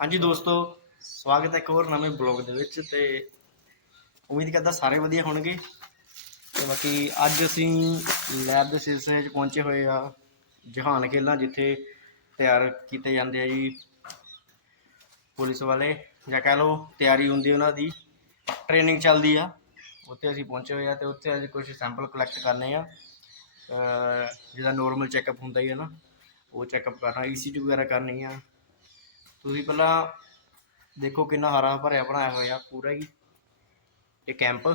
ਹਾਂਜੀ ਦੋਸਤੋ, ਸਵਾਗਤ ਹੈ ਇੱਕ ਹੋਰ ਨਵੇਂ ਬਲੌਗ ਦੇ ਵਿੱਚ ਤੇ ਉਮੀਦ ਕਰਦਾ ਸਾਰੇ ਵਧੀਆ ਹੋਣਗੇ। ਤੇ ਬਾਕੀ ਅੱਜ ਅਸੀਂ ਲੈਬ ਦੇ ਸਿਲਸਿਲੇ 'ਚ ਪਹੁੰਚੇ ਹੋਏ ਆ, ਜਹਾਨ ਖੇਲਾਂ ਜਿੱਥੇ ਤਿਆਰ ਕੀਤੇ ਜਾਂਦੇ ਆ ਜੀ ਪੁਲਿਸ ਵਾਲੇ, ਜਾਂ ਕਹਿ ਲਓ ਤਿਆਰੀ ਹੁੰਦੀ ਉਹਨਾਂ ਦੀ, ਟ੍ਰੇਨਿੰਗ ਚੱਲਦੀ ਆ। ਉੱਥੇ ਅਸੀਂ ਪਹੁੰਚੇ ਹੋਏ ਆ ਤੇ ਉੱਥੇ ਅੱਜ ਕੁਝ ਸੈਂਪਲ ਕਲੈਕਟ ਕਰਨੇ ਆ। ਜਿਹਦਾ ਨੋਰਮਲ ਚੈੱਕਅਪ ਹੁੰਦਾ ਹੀ ਹੈ ਨਾ, ਉਹ ਚੈੱਕਅਪ ਕਰਨਾ ਈਸੀਜੀ ਵਗੈਰਾ ਕਰਨੀ ਆ। ਤੁਸੀਂ ਪਹਿਲਾਂ ਦੇਖੋ ਕਿੰਨਾ ਹਰਾ ਭਰਿਆ ਬਣਾਇਆ ਹੋਇਆ ਪੂਰਾ ਹੀ ਇਹ ਕੈਂਪ।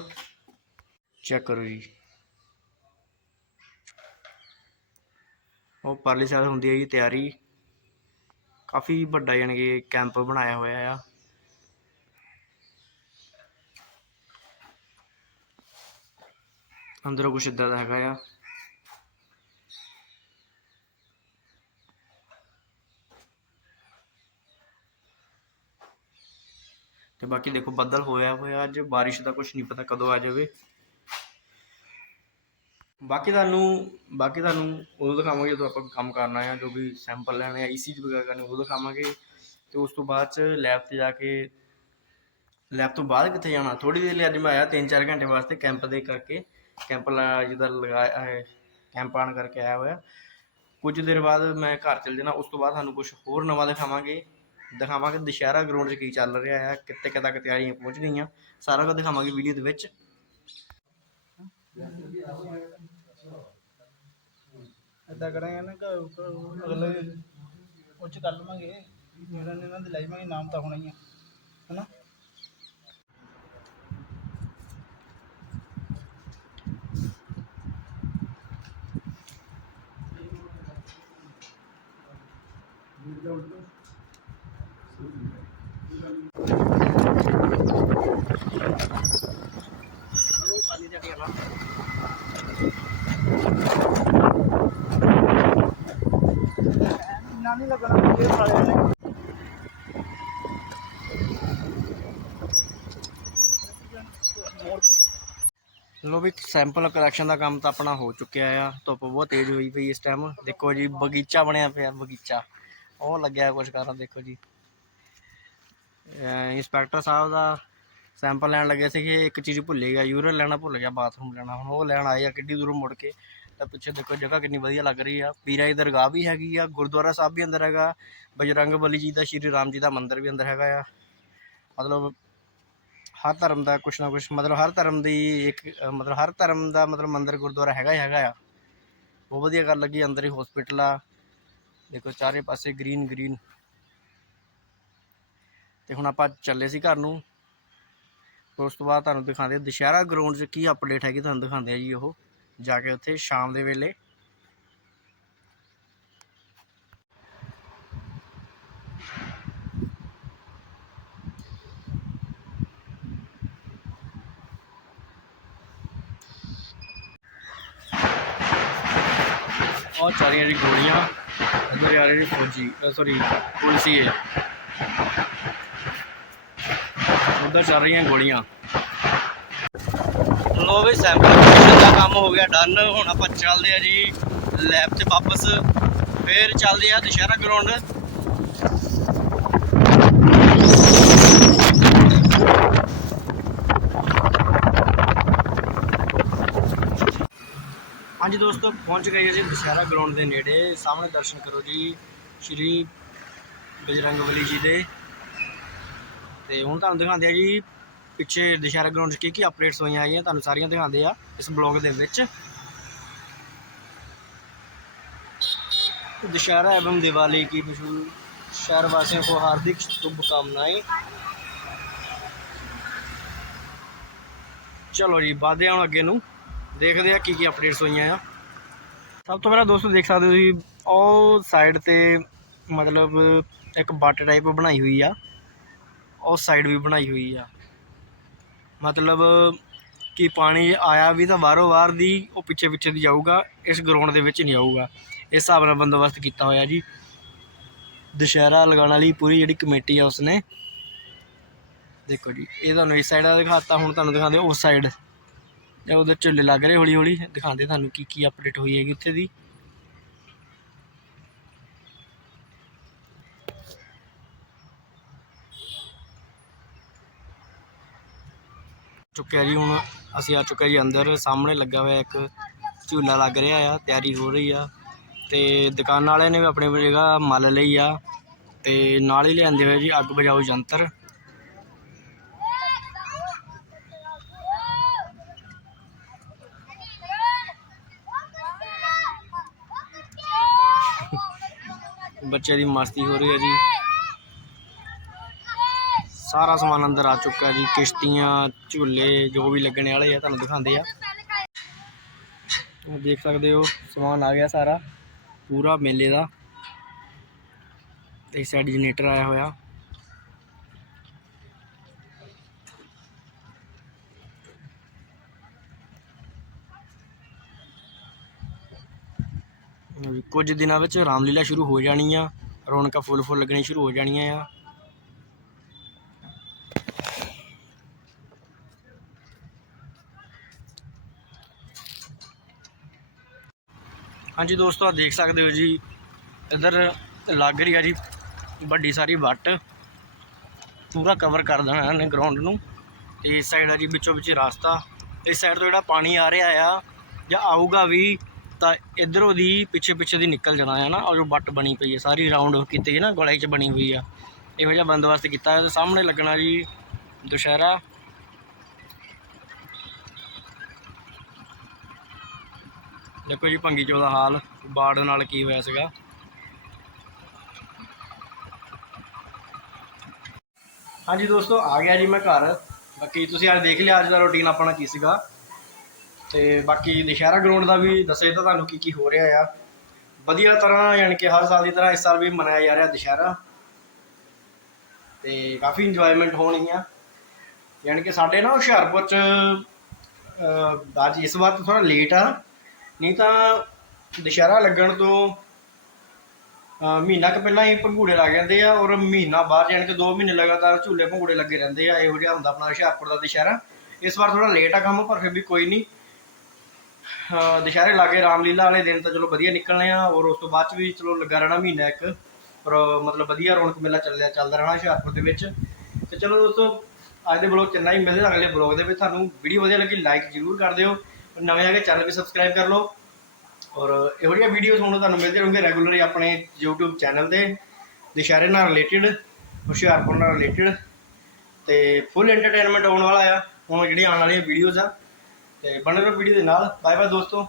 ਚੈੱਕ ਕਰੋ ਜੀ। ਉਹ ਪਰਲੀ ਸਾਈਡ ਹੁੰਦੀ ਹੈ ਜੀ ਤਿਆਰੀ। ਕਾਫੀ ਵੱਡਾ ਯਾਨੀ ਕਿ ਕੈਂਪ ਬਣਾਇਆ ਹੋਇਆ ਆ। ਅੰਦਰੋਂ ਕੁਛ ਇਦਾਂ ਦਾ ਹੈਗਾ ਆ। ਤੇ ਬਾਕੀ ਦੇਖੋ ਬੱਦਲ ਹੋਇਆ ਹੋਇਆ ਅੱਜ, ਬਾਰਿਸ਼ ਦਾ ਕੁਝ ਨਹੀਂ ਪਤਾ ਕਦੋਂ ਆ ਜਾਵੇ। ਬਾਕੀ ਤੁਹਾਨੂੰ ਬਾਕੀ ਤੁਹਾਨੂੰ ਉਦੋਂ ਦਿਖਾਵਾਂਗੇ ਜਦੋਂ ਆਪਾਂ ਕੰਮ ਕਰਨਾ ਆ ਜੋ ਵੀ ਸੈਂਪਲ ਲੈਣੇ ਆ ਈਸੀਜੀ ਵਗੈਰਾ ਕਰਨੇ, ਉਦੋਂ ਦਿਖਾਵਾਂਗੇ। ਤੇ ਉਸ ਤੋਂ ਬਾਅਦ ਚ ਲੈਬ ਤੇ ਜਾ ਕੇ ਲੈਬ ਤੋਂ ਬਾਅਦ ਕਿੱਥੇ ਜਾਣਾ? ਥੋੜੀ ਦੇਰ ਲਈ ਅੱਜ ਮੈਂ ਆਇਆ 3-4 ਘੰਟੇ ਵਾਸਤੇ ਕੈਂਪ ਦੇ ਕਰਕੇ। ਕੈਂਪ ਜਿਹਦਾ ਲਗਾਇਆ ਹੈ ਕੈਂਪ ਆਨ ਕਰਕੇ ਆਇਆ ਹੋਇਆ। ਕੁਝ ਦੇਰ ਬਾਅਦ ਮੈਂ ਘਰ ਚਲ ਜਾਣਾ, ਉਸ ਤੋਂ ਬਾਅਦ ਤੁਹਾਨੂੰ ਕੁਝ ਹੋਰ ਨਵਾਂ ਦਿਖਾਵਾਂਗੇ। ਦਿਖਾਵਾਂਗੇ ਦੁਸ਼ਹਿਰਾ ਗਰਾਊਂਡ 'ਚ ਕੀ ਚੱਲ ਰਿਹਾ ਹੈ, ਕਿੱਥੇ ਕਿੱਥੇ ਤੱਕ ਤਿਆਰੀਆਂ ਪਹੁੰਚ ਗਈਆਂ, ਸਾਰਾ ਕੁਝ ਦਿਖਾਵਾਂਗੇ ਵੀਡੀਓ ਦੇ ਵਿੱਚ। ਏਦਾਂ ਕਰਾਂਗੇ ਨਾ ਕਿ ਅਗਲੇ ਉਹ ਚ ਕਰ ਲਵਾਂਗੇ ਇਹਨਾਂ ਨੇ ਇਹਨਾਂ ਦੇ ਲੈ ਜਾਵਾਂਗੇ ਨਾਮ ਤਾਂ ਹੋਣਾ ਹੀ ਆ, ਹਨਾ? ਇੰਨਾ ਨਹੀਂ ਲੱਗਣਾ ਇਹ ਸਾਲੇ ਨੇ ਲੋ ਵੀ ਸੈਂਪਲ ਕਲੈਕਸ਼ਨ ਦਾ ਕੰਮ ਤਾਂ ਆਪਣਾ ਹੋ ਚੁੱਕਿਆ ਆ। ਧੁੱਪ ਬਹੁਤ ਤੇਜ਼ ਹੋਈ ਪਈ ਇਸ ਟਾਈਮ ਦੇਖੋ ਜੀ, ਬਗੀਚਾ ਬਣਿਆ ਪਿਆ, ਬਗੀਚਾ। ਉਹ ਲੱਗਿਆ ਕੁਝ ਕਰਨ, ਦੇਖੋ ਜੀ। ਇੰਸਪੈਕਟਰ ਸਾਹਿਬ ਦਾ ਸੈਂਪਲ ਲੈਣ ਲੱਗੇ ਸੀ ਕਿ ਇੱਕ ਚੀਜ਼ ਭੁੱਲ ਗਿਆ ਯੂਰਨ ਲੈਣਾ ਭੁੱਲ ਗਿਆ ਬਾਥਰੂਮ ਲੈਣਾ। ਹੁਣ ਉਹ ਲੈਣ ਆਏ ਆ ਕਿੱਡੀ ਦੂਰੋਂ ਮੁੜ ਕੇ। ਤਾਂ ਪਿੱਛੇ ਦੇਖੋ ਜਗ੍ਹਾ ਕਿੰਨੀ ਵਧੀਆ ਲੱਗ ਰਹੀ ਆ। ਪੀਰਾਂ ਦੀ ਦਰਗਾਹ ਵੀ ਹੈਗੀ ਆ, ਗੁਰਦੁਆਰਾ ਸਾਹਿਬ ਵੀ ਅੰਦਰ ਹੈਗਾ ਬਜਰੰਗ ਬਲੀ ਜੀ ਦਾ, ਸ਼੍ਰੀ ਰਾਮ ਜੀ ਦਾ ਮੰਦਿਰ ਵੀ ਅੰਦਰ ਹੈਗਾ ਆ। ਮਤਲਬ ਹਰ ਧਰਮ ਦਾ ਕੁਛ ਨਾ ਕੁਛ, ਮਤਲਬ ਹਰ ਧਰਮ ਦੀ ਇੱਕ, ਮਤਲਬ ਹਰ ਧਰਮ ਦਾ ਮਤਲਬ ਮੰਦਿਰ, ਗੁਰਦੁਆਰਾ ਹੈਗਾ ਹੀ ਹੈਗਾ ਆ। ਬਹੁਤ ਵਧੀਆ ਗੱਲ ਲੱਗੀ, ਅੰਦਰ ਹੀ ਹਸਪੀਟਲ ਆ। ਦੇਖੋ ਚਾਰੇ ਪਾਸੇ ਗ੍ਰੀਨ ਗ੍ਰੀਨ ਤੇ ਹੁਣ ਆਪਾਂ ਚੱਲੇ ਸੀ ਘਰ ਨੂੰ। ਫਿਰ ਉਸ ਤੋਂ ਬਾਅਦ ਤੁਹਾਨੂੰ ਦਿਖਾਉਂਦੇ ਦੁਸ਼ਹਿਰਾ ਗਰਾਊਂਡ 'ਚ ਕੀ ਅਪਡੇਟ ਹੈਗੀ ਤੁਹਾਨੂੰ ਦਿਖਾਉਂਦੇ ਆ ਜੀ ਉਹ। ਜਾ ਕੇ ਉੱਥੇ ਸ਼ਾਮ ਦੇ ਵੇਲੇ। ਔਰ ਚੱਲ ਰਹੀਆਂ ਜੀ ਗੋਲੀਆਂ, ਅੰਦਰ ਆ ਰਹੇ ਜੀ ਫੌਜੀ ਸੌਰੀ ਪੁਲਿਸੀਏ ਉਧਰ ਚੱਲ ਰਹੀਆਂ ਗੋਲੀਆਂ। ਲੋ ਵੀ ਸੈਂਪਲ ਦਾ ਕੰਮ ਹੋ ਗਿਆ ਡਨ ਹੁਣ ਆਪਾਂ ਚੱਲਦੇ ਆ ਜੀ ਲੈਬ 'ਚ ਵਾਪਸ। ਫੇਰ ਚੱਲਦੇ ਆ ਦੁਸ਼ਹਿਰਾ ਗਰਾਊਂਡ ਹਾਂਜੀ ਦੋਸਤੋ, ਪਹੁੰਚ ਗਏ ਜੀ ਦੁਸ਼ਹਿਰਾ ਗਰਾਊਂਡ ਦੇ ਨੇੜੇ। ਸਾਹਮਣੇ ਦਰਸ਼ਨ ਕਰੋ ਜੀ, ਸ਼੍ਰੀ ਬਜਰੰਗ ਬਲੀ ਜੀ ਦੇ। ਤੇ ਹੁਣ ਤੁਹਾਨੂੰ ਦਿਖਾਉਂਦੇ ਆ ਜੀ ਪਿੱਛੇ ਦੁਸ਼ਹਿਰਾ ਗਰਾਊਂਡ 'ਚ ਕੀ ਕੀ ਅਪਡੇਟਸ ਹੋਈਆਂ ਆਈਆਂ ਤੁਹਾਨੂੰ ਸਾਰੀਆਂ ਦਿਖਾਉਂਦੇ ਆ ਇਸ ਬਲੌਗ ਦੇ ਵਿੱਚ ਦੁਸ਼ਹਿਰਾ एवं दिवाली की मशहूर शहरवासियों को हार्दिक शुभकामनाएं ਚਲੋ ਜੀ ਵਧਦੇ ਹਾਂ ਹੁਣ ਅੱਗੇ ਨੂੰ ਦੇਖਦੇ ਆ ਕੀ ਕੀ ਅਪਡੇਟਸ ਹੋਈਆਂ ਆ ਸਭ ਤੋਂ ਪਹਿਲਾਂ ਦੋਸਤੋ ਦੇਖ ਸਕਦੇ ਹੋ ਤੁਸੀਂ ਉਹ ਸਾਈਡ ਤੇ ਮਤਲਬ ਇੱਕ ਬੱਟ ਟਾਈਪ ਬਣਾਈ ਹੋਈ ਆ ਉਸ ਸਾਈਡ ਵੀ ਬਣਾਈ ਹੋਈ ਆ। ਮਤਲਬ ਕਿ ਪਾਣੀ ਆਇਆ ਵੀ ਤਾਂ ਬਾਹਰੋਂ ਬਾਹਰ ਦੀ, ਉਹ ਪਿੱਛੇ ਪਿੱਛੇ ਦੀ ਜਾਊਗਾ, ਇਸ ਗਰਾਊਂਡ ਦੇ ਵਿੱਚ ਨਹੀਂ ਆਊਗਾ। ਇਸ ਹਿਸਾਬ ਨਾਲ ਬੰਦੋਬਸਤ ਕੀਤਾ ਹੋਇਆ ਜੀ। ਦੁਸ਼ਹਿਰਾ ਲਗਾਉਣ ਵਾਲੀ ਪੂਰੀ ਜਿਹੜੀ ਕਮੇਟੀ ਆ ਉਸਨੇ। ਦੇਖੋ ਜੀ, ਇਹ ਤੁਹਾਨੂੰ ਇਸ ਸਾਈਡ ਦਾ ਦਿਖਾਤਾ, ਹੁਣ ਤੁਹਾਨੂੰ ਦਿਖਾਉਂਦੇ ਉਸ ਸਾਈਡ ਜਾਂ ਉਹਦੇ ਝੁੱਲੇ ਲੱਗ ਰਹੇ ਹੌਲੀ ਹੌਲੀ ਦਿਖਾਉਂਦੇ ਤੁਹਾਨੂੰ ਕੀ ਕੀ ਅਪਡੇਟ ਹੋਈ ਹੈਗੀ ਉੱਥੇ ਦੀ। ਚੁੱਕਿਆ ਜੀ, ਹੁਣ ਅਸੀਂ ਆ ਚੁੱਕਿਆ ਜੀ ਅੰਦਰ, ਸਾਹਮਣੇ ਲੱਗਾ ਹੋਇਆ ਇੱਕ ਝੂਲਾ ਲੱਗ ਰਿਹਾ ਆ, ਤਿਆਰੀ ਹੋ ਰਹੀ ਆ। ਤੇ ਦੁਕਾਨ ਵਾਲਿਆਂ ਨੇ ਵੀ ਆਪਣੇ ਜਗ੍ਹਾ ਮੱਲ ਲਈ ਆ ਤੇ ਨਾਲ ਹੀ ਲਿਆਂਦੇ ਹੋਏ ਜੀ ਅੱਗ ਬੁਝਾਊ ਯੰਤਰ। ਬੱਚਿਆਂ ਦੀ ਮਸਤੀ ਹੋ ਰਹੀ ਹੈ ਜੀ। ਸਾਰਾ ਸਮਾਨ ਅੰਦਰ ਆ ਚੁੱਕਾ ਜੀ, ਕਿਸ਼ਤੀਆਂ, ਝੂਲੇ ਜੋ ਵੀ ਲੱਗਣ ਵਾਲੇ ਆ, ਤੁਹਾਨੂੰ ਦਿਖਾਉਂਦੇ ਆ। ਦੇਖ ਸਕਦੇ ਹੋ, ਸਮਾਨ ਆ ਗਿਆ ਸਾਰਾ, ਪੂਰਾ ਮੇਲੇ ਦਾ। ਤੇ ਸਾਈਡ ਜਨਰੇਟਰ ਆਇਆ ਹੋਇਆ। ਵੀ ਕੁਝ ਦਿਨਾਂ ਵਿੱਚ ਰਾਮਲੀਲਾ ਸ਼ੁਰੂ ਹੋ ਜਾਣੀ ਆ, ਰੌਣਕਾਂ ਫੁੱਲ ਫੁੱਲ ਲੱਗਣੀ ਸ਼ੁਰੂ ਹੋ ਜਾਣੀਆਂ ਆ। ਹਾਂਜੀ ਦੋਸਤੋ ਆ ਦੇਖ ਸਕਦੇ ਹੋ ਜੀ। ਇੱਧਰ ਲੱਗ ਰਹੀ ਆ ਜੀ ਵੱਡੀ ਸਾਰੀ ਵੱਟ। ਪੂਰਾ ਕਵਰ ਕਰ ਦੇਣਾ ਇਹਨੇ ਗਰਾਊਂਡ ਨੂੰ। ਤੇ ਇਸ ਸਾਈਡ ਆ ਜੀ ਵਿੱਚੋਂ ਵਿੱਚ ਰਸਤਾ। ਇਸ ਸਾਈਡ ਤੋਂ ਜਿਹੜਾ ਪਾਣੀ ਆ ਰਿਹਾ ਆ, ਜਾਂ ਆਊਗਾ ਵੀ, ਤਾਂ ਇਧਰੋਂ ਦੀ ਪਿੱਛੇ ਪਿੱਛੇ ਦੀ ਨਿਕਲ ਜਾਣਾ ਹੈ ਨਾ। ਔਰ ਜੋ ਵੱਟ ਬਣੀ ਪਈ ਹੈ ਸਾਰੀ ਰਾਉਂਡ ਕੀਤੀ ਹੈ ਨਾ, ਗੋਲਾਈ 'ਚ ਬਣੀ ਹੋਈ ਆ। ਇਹੋ ਜਿਹਾ ਬੰਦੋਬਸਤ ਕੀਤਾ ਹੈ ਸਾਹਮਣੇ ਲੱਗਣਾ ਜੀ ਦੁਸ਼ਹਿਰਾ। ਦੇਖੋ ਜੀ ਭੰਗੀ ਚੋ ਦਾ ਹਾਲ, ਬਾੜ ਨਾਲ ਕੀ ਹੋਇਆ ਸੀਗਾ। ਹਾਂਜੀ ਦੋਸਤੋ, ਆ ਗਿਆ ਜੀ ਮੈਂ ਘਰ। ਬਾਕੀ ਤੁਸੀਂ ਅੱਜ ਦੇਖ ਲਿਆ ਅੱਜ ਦਾ ਰੁਟੀਨ ਆਪਣਾ ਕੀ ਸੀਗਾ। ਤੇ ਬਾਕੀ ਦੁਸ਼ਹਿਰਾ ਗਰਾਊਂਡ ਦਾ ਵੀ ਦੱਸੇ ਤਾਂ ਤੁਹਾਨੂੰ ਕੀ ਕੀ ਹੋ ਰਿਹਾ ਆ। ਵਧੀਆ ਤਰ੍ਹਾਂ ਯਾਨੀ ਕਿ ਹਰ ਸਾਲ ਦੀ ਤਰ੍ਹਾਂ ਇਸ ਸਾਲ ਵੀ ਮਨਾਇਆ ਜਾ ਰਿਹਾ ਦੁਸ਼ਹਿਰਾ। ਤੇ ਕਾਫੀ ਇੰਜੋਇਮੈਂਟ ਹੋਣੀ ਆ। ਯਾਨੀ ਕਿ ਸਾਡੇ ਨਾ ਹੁਸ਼ਿਆਰਪੁਰ ਚ ਅੱਜ ਇਸ ਵਾਰ ਥੋੜਾ ਲੇਟ ਆ। ਨਹੀਂ ਤਾਂ ਦੁਸ਼ਹਿਰਾ ਲੱਗਣ ਤੋਂ ਮਹੀਨਾ ਕੁ ਪਹਿਲਾਂ ਹੀ ਪੰਘੂੜੇ ਲੱਗ ਜਾਂਦੇ ਆ ਔਰ ਮਹੀਨਾ ਬਾਅਦ ਜਾਣ ਕੇ 2 ਮਹੀਨੇ ਲਗਾਤਾਰ ਝੂਲੇ ਪੰਘੂੜੇ ਲੱਗੇ ਰਹਿੰਦੇ ਆ, ਇਹੋ ਜਿਹਾ ਹੁੰਦਾ ਆਪਣਾ ਹੁਸ਼ਿਆਰਪੁਰ ਦਾ ਦੁਸ਼ਹਿਰਾ। ਇਸ ਵਾਰ ਥੋੜਾ ਲੇਟ ਆ ਕੰਮ, ਪਰ ਫਿਰ ਵੀ ਕੋਈ ਨਹੀਂ। ਦੁਸ਼ਹਿਰੇ ਲਾਗੇ ਰਾਮਲੀਲਾ ਵਾਲੇ ਦਿਨ ਤਾਂ ਚਲੋ ਵਧੀਆ ਨਿਕਲਣੇ ਆ ਔਰ ਉਸ ਤੋਂ ਬਾਅਦ ਚ ਵੀ ਚਲੋ ਲੱਗਾ ਰਹਿਣਾ ਮਹੀਨਾ ਇੱਕ। ਪਰ ਮਤਲਬ ਵਧੀਆ ਰੌਣਕ ਮੇਲਾ ਚੱਲਿਆ, ਚੱਲਦਾ ਰਹਿਣਾ ਹੁਸ਼ਿਆਰਪੁਰ ਦੇ ਵਿੱਚ। ਤੇ ਚਲੋ ਦੋਸਤੋ, ਅੱਜ ਦੇ ਬਲੌਗ ਚੰਨਾ ਹੀ। ਮਿਲਦੇ ਅਗਲੇ ਬਲੌਗ ਦੇ ਵਿੱਚ। ਤੁਹਾਨੂੰ ਵੀਡੀਓ ਵਧੀਆ ਲੱਗੀ ਲਾਈਕ ਜ਼ਰੂਰ ਕਰ ਦਿਓ। ਨਵੇਂ ਆ ਕੇ ਚੈਨਲ ਵੀ ਸਬਸਕ੍ਰਾਈਬ ਕਰ ਲਓ। ਔਰ ਇਹੋ ਜਿਹੀਆਂ ਵੀਡੀਓਜ਼ ਹੁਣ ਤੁਹਾਨੂੰ ਮਿਲਦੇ ਰਹਿਣਗੇ ਰੈਗੂਲਰ ਆਪਣੇ YouTube ਚੈਨਲ ਤੇ। ਦੁਸ਼ਹਿਰੇ ਨਾਲ ਰਿਲੇਟਡ ਹੁਸ਼ਿਆਰਪੁਰ ਨਾਲ ਰਿਲੇਟਡ ਤੇ ਫੁੱਲ ਐਂਟਰਟੇਨਮੈਂਟ ਆਉਣ ਵਾਲਾ ਆ। ਹੁਣ ਜਿਹੜੀਆਂ ਆਉਣ ਵਾਲੀਆਂ ਵੀਡੀਓਜ਼ ਆ, ਤੇ ਬਣੇ ਰਹੋ ਵੀਡੀਓ ਦੇ ਨਾਲ। ਬਾਏ ਬਾਏ ਦੋਸਤੋ।